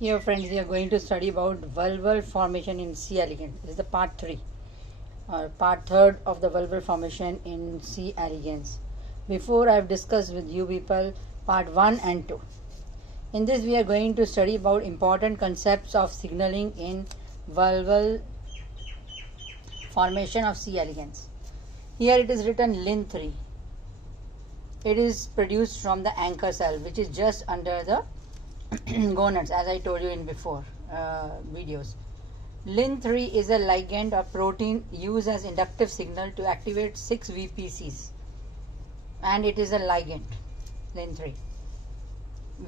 Here friends, we are going to study about vulval formation in C. elegans. This is the part 3 or part 3rd of the vulval formation in C. elegans. Before I have discussed with you people part 1 and 2. In this we are going to study about important concepts of signaling in vulval formation of C. elegans. Here it is written Lin3. It is produced from the anchor cell which is just under the gonads, as I told you in before videos. Lin3 is a ligand or protein used as inductive signal to activate 6 VPCs, and it is a ligand Lin3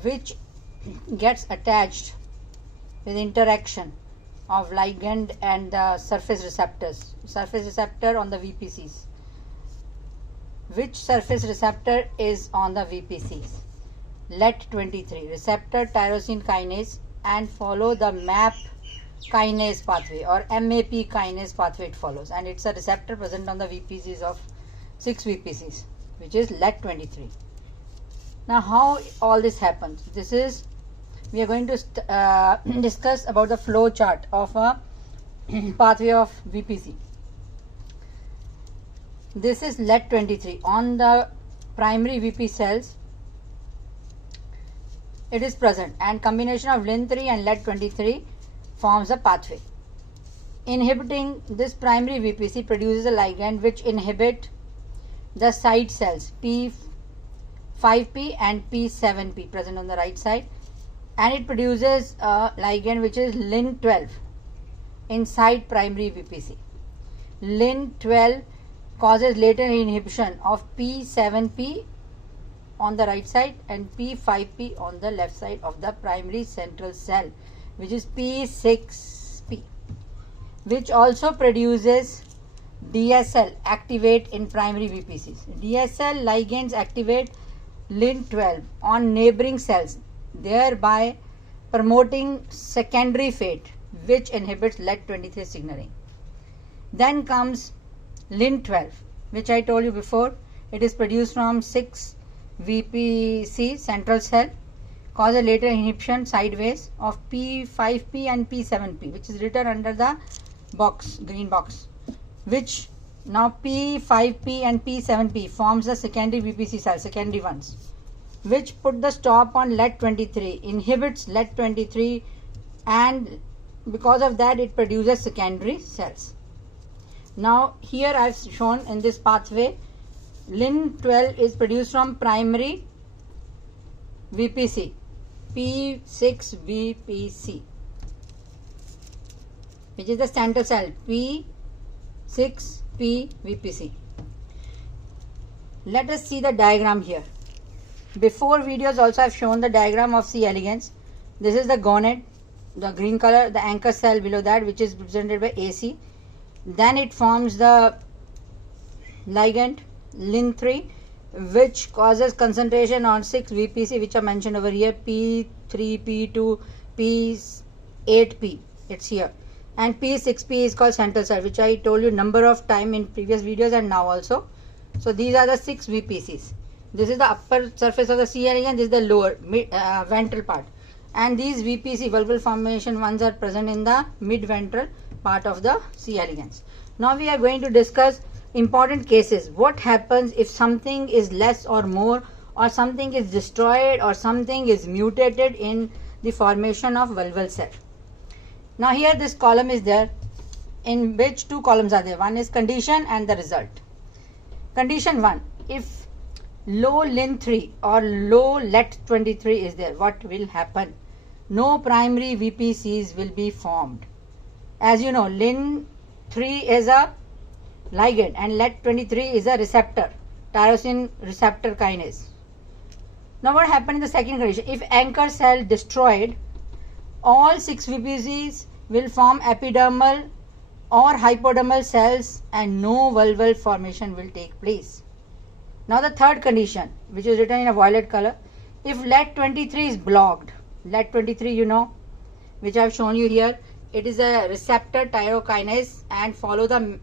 which gets attached with interaction of ligand and the surface receptor on the VPCs. Which surface receptor is on the VPCs? LET23 receptor tyrosine kinase, and follow the MAP kinase pathway or MAP kinase pathway it follows, and it's a receptor present on the VPCs of 6 VPCs, which is LET23. Now how all this happens? We are going to discuss about the flow chart of a pathway of VPC. This is LET23 on the primary VP cells. It is present, and combination of Lin3 and LET23 forms a pathway. Inhibiting this primary VPC produces a ligand which inhibit the side cells P5P and P7P present on the right side, and it produces a ligand which is Lin12 inside primary VPC. Lin12 causes later inhibition of P7P on the right side and P5P on the left side of the primary central cell, which is P6P, which also produces DSL activate in primary VPCs. DSL ligands activate Lin12 on neighboring cells, thereby promoting secondary fate, which inhibits LET23 signaling. Then comes Lin12, which I told you before. It is produced from 6 VPC central cell, cause a later inhibition sideways of P5P and P7P, which is written under the box, green box, which now P5P and P7P forms the secondary VPC cells, secondary ones, which put the stop on LET23, inhibits LET23, and because of that it produces secondary cells. Now here I have shown in this pathway Lin12 is produced from primary VPC P6VPC, which is the central cell P6PVPC. Let us see the diagram here. Before videos also I have shown the diagram of C. elegans. This is the gonad, the green color, the anchor cell below that, which is represented by AC. Then it forms the ligand Lin3, which causes concentration on 6 VPC, which are mentioned over here, P3, P2, P8P, it's here, and P6P is called central cell, which I told you number of time in previous videos and now also. So these are the 6 VPCs. This is the upper surface of the C. elegans, this is the lower ventral part, and these VPC vulval formation ones are present in the mid ventral part of the C. elegans. Now we are going to discuss important cases. What happens if something is less or more, or something is destroyed, or something is mutated in the formation of vulval cell. Now here this column is there, in which 2 columns are there. One is condition and the result. Condition 1, if low Lin3 or low LET23 is there, what will happen? No primary VPCs will be formed. As you know, Lin3 is a ligand and LET23 is a receptor, tyrosine receptor kinase. Now what happened in the second condition? If anchor cell destroyed, all 6 VPCs will form epidermal or hypodermal cells and no vulval formation will take place. Now the third condition, which is written in a violet color, if LET23 is blocked, LET23 you know, which I have shown you here, it is a receptor tyrokinase and follow the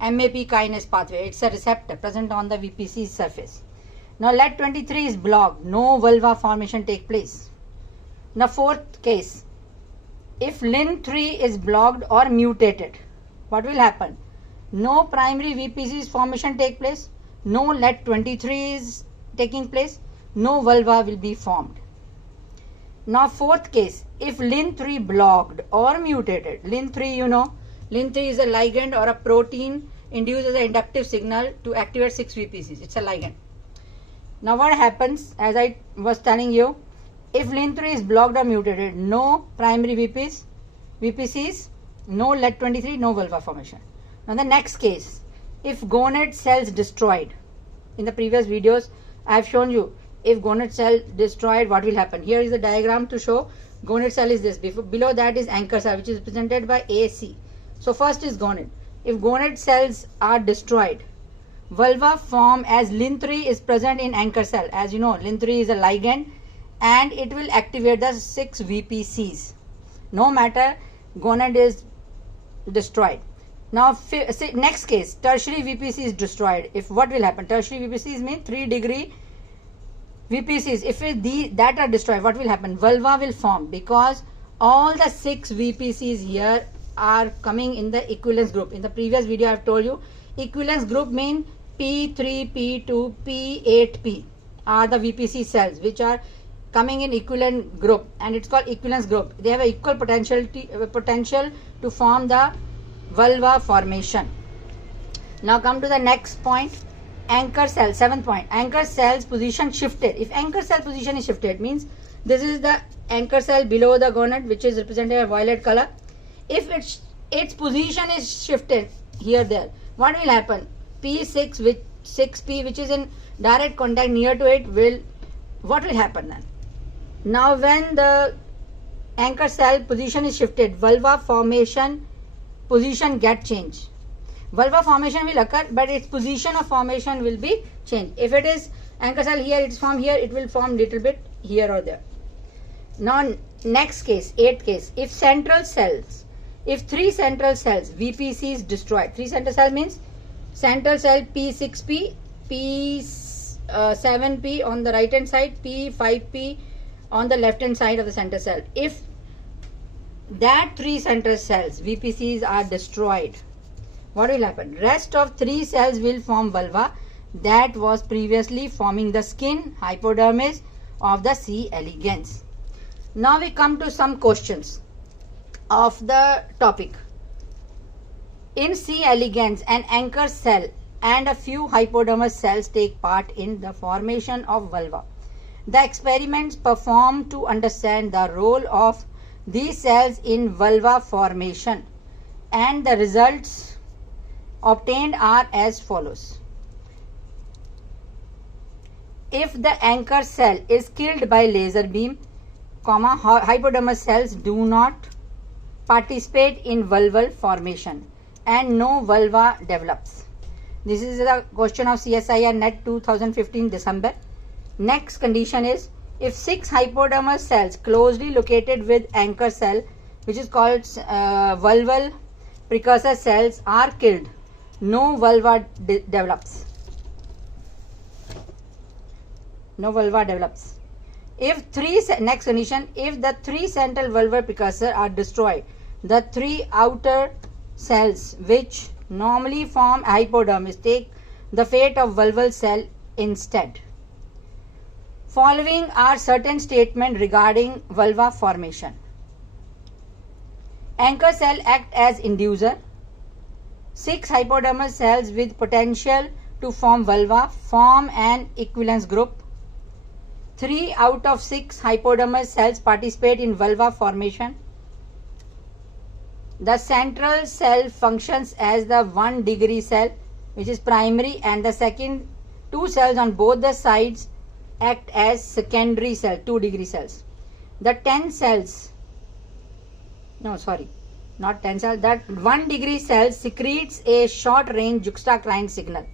MAP kinase pathway. It's a receptor present on the VPC surface. Now LET23 is blocked, no vulva formation take place. Now fourth case, if Lin3 is blocked or mutated, what will happen? No primary VPCs formation take place, no Let23 is taking place, no vulva will be formed. Now fourth case, if Lin3 blocked or mutated, Lin3 you know, Lin3 is a ligand or a protein induces an inductive signal to activate 6 VPCs. It's a ligand. Now what happens, as I was telling you, if Lin3 is blocked or mutated, no primary VPCs, no Let23, no vulva formation. Now the next case, if gonad cells destroyed, in the previous videos I have shown you, if gonad cell destroyed, what will happen? Here is the diagram to show gonad cell is this. Below that is anchor cell, which is represented by AC. So first is gonad. If gonad cells are destroyed, vulva form as Lin3 is present in anchor cell. As you know, Lin3 is a ligand and it will activate the 6 VPCs. No matter gonad is destroyed. Now next case, tertiary VPC is destroyed. If what will happen? Tertiary VPCs mean 3 degree VPCs. If that are destroyed, what will happen? Vulva will form because all the 6 VPCs here are coming in the equivalence group. In the previous video I have told you, equivalence group mean P3, P2, P8P are the VPC cells which are coming in equivalent group, and it's called equivalence group. They have a equal potential to form the vulva formation. Now come to the next point, anchor cell, 7th point. Anchor cell's position shifted. If anchor cell position is shifted, means this is the anchor cell below the gonad, which is represented by violet color. If its position is shifted here there, what will happen? P6 with 6P, which is in direct contact near to it, what will happen then? Now when the anchor cell position is shifted, vulva formation position get changed. Vulva formation will occur, but its position of formation will be changed. If it is anchor cell here, it's formed here, it will form little bit here or there. Now next case, 8th case, if 3 central cells VPC is destroyed. 3 central cell means central cell P6P, P7P on the right hand side, P5P on the left hand side of the central cell. If that 3 central cells VPCs are destroyed, what will happen? Rest of 3 cells will form vulva that was previously forming the skin, hypodermis of the C. elegans. Now we come to some questions of the topic. In C. elegans, an anchor cell and a few hypodermis cells take part in the formation of vulva. The experiments performed to understand the role of these cells in vulva formation and the results obtained are as follows. If the anchor cell is killed by laser beam, hypodermis cells do not participate in vulval formation and no vulva develops. This is the question of CSIR NET 2015 December. Next condition is, if 6 hypodermis cells closely located with anchor cell, which is called vulval precursor cells, are killed, no vulva develops. No vulva develops. Next condition, if the 3 central vulvar precursor are destroyed, the 3 outer cells which normally form hypodermis take the fate of vulval cell instead. Following are certain statements regarding vulva formation. Anchor cell act as inducer. 6 hypodermis cells with potential to form vulva form an equivalence group. 3 out of 6 hypodermis cells participate in vulva formation. The central cell functions as the 1 degree cell, which is primary, and the second 2 cells on both the sides act as secondary cell, 2 degree cells. The 10 cells, no sorry, not 10 cells, that 1 degree cell secretes a short range juxtacrine signal.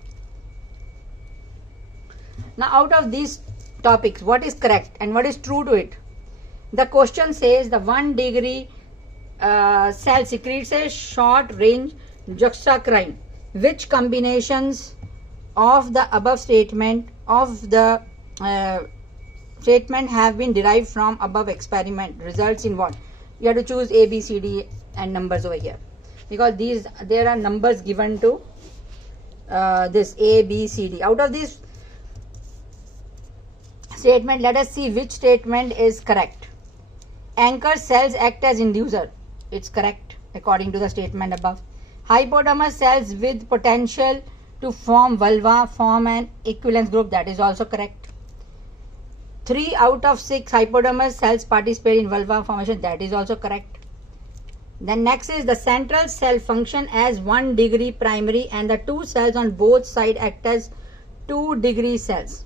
Now out of these topics, what is correct and what is true to it? The question says the 1 degree cell secretes a short range juxtacrine. Which combinations of the above statement of the statement have been derived from above experiment results in what? You have to choose A, B, C, D and numbers over here, because there are numbers given to this A, B, C, D. Out of this statement, let us see which statement is correct. Anchor cells act as inducer. It's correct according to the statement above. Hypodermal cells with potential to form vulva form an equivalence group. That is also correct. 3 out of 6 hypodermal cells participate in vulva formation. That is also correct. Then next is the central cell function as 1 degree primary and the 2 cells on both sides act as 2 degree cells.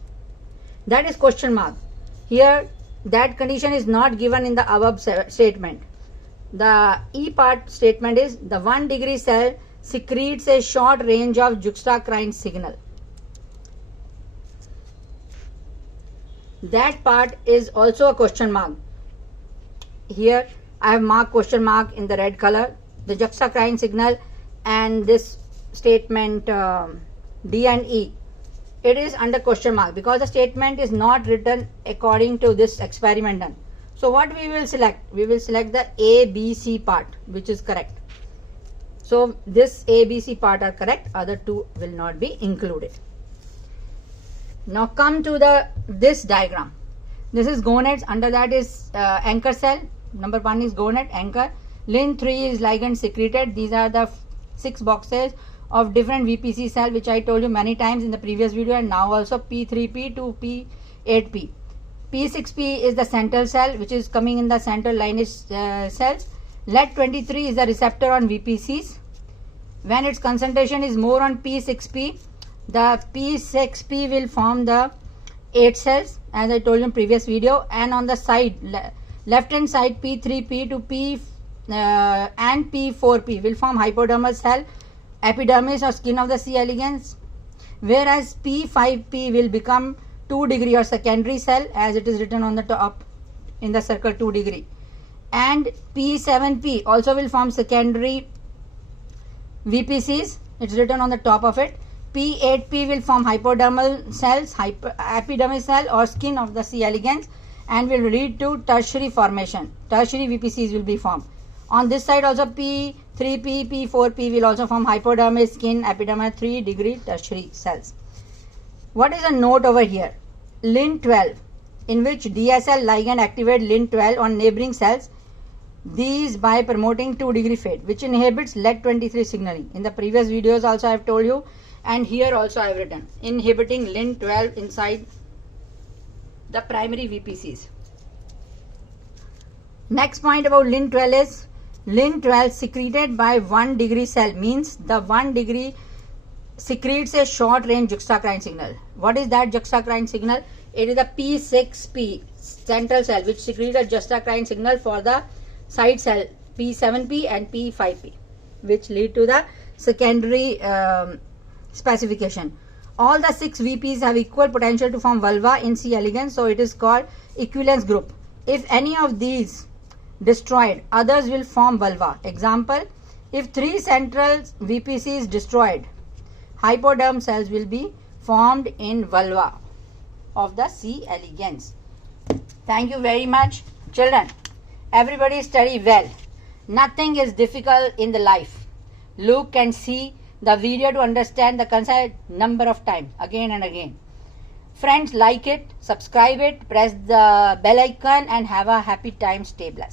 That is question mark. Here that condition is not given in the above statement. The E part statement is the 1 degree cell secretes a short range of juxtacrine signal. That part is also a question mark. Here I have marked question mark in the red color. The juxtacrine signal and this statement D and E, it is under question mark because the statement is not written according to this experiment done. So what we will select? We will select the A, B, C part, which is correct. So this A, B, C part are correct. Other two will not be included. Now come to this diagram. This is gonads. Under that is anchor cell. Number 1 is gonad, anchor. Lin3 is ligand secreted. These are the 6 boxes of different VPC cell, which I told you many times in the previous video, and now also P3P to P8P. P6P is the central cell, which is coming in the central lineage cells. Lead23 is the receptor on VPCs. When its concentration is more on P6P, the P6P will form the 8 cells, as I told you in previous video, and on the side, left hand side, P3P to P and P4P will form hypodermal cell, epidermis or skin of the C. elegans, whereas P5P will become 2 degree or secondary cell, as it is written on the top in the circle 2 degree, and P7P also will form secondary VPCs. It's written on the top of it. P8P will form hypodermal cells, epidermis cell or skin of the C. elegans, and will lead to tertiary formation. Tertiary VPCs will be formed. On this side also P3P, P4P will also form hypodermis, skin, epidermis, 3 degree tertiary cells. What is a note over here? Lin12, in which DSL ligand activate Lin12 on neighboring cells, these by promoting 2 degree fade, which inhibits Lead23 signaling. In the previous videos also I have told you, and here also I have written, inhibiting Lin12 inside the primary VPCs. Next point about Lin12 is Lin12 secreted by 1 degree cell, means the 1 degree secretes a short range juxtacrine signal. What is that juxtacrine signal? It is the P6P central cell, which secretes a juxtacrine signal for the side cell P7P and P5P, which lead to the secondary specification. All the 6 VPs have equal potential to form vulva in C. elegans, so it is called equivalence group. If any of these destroyed, others will form vulva. Example, if 3 central VPC is destroyed, hypoderm cells will be formed in vulva of the C. elegans. Thank you very much, children. Everybody study well. Nothing is difficult in the life. Look and see the video to understand the concept number of times again and again. Friends, like it, subscribe it, press the bell icon, and have a happy time. Stay blessed.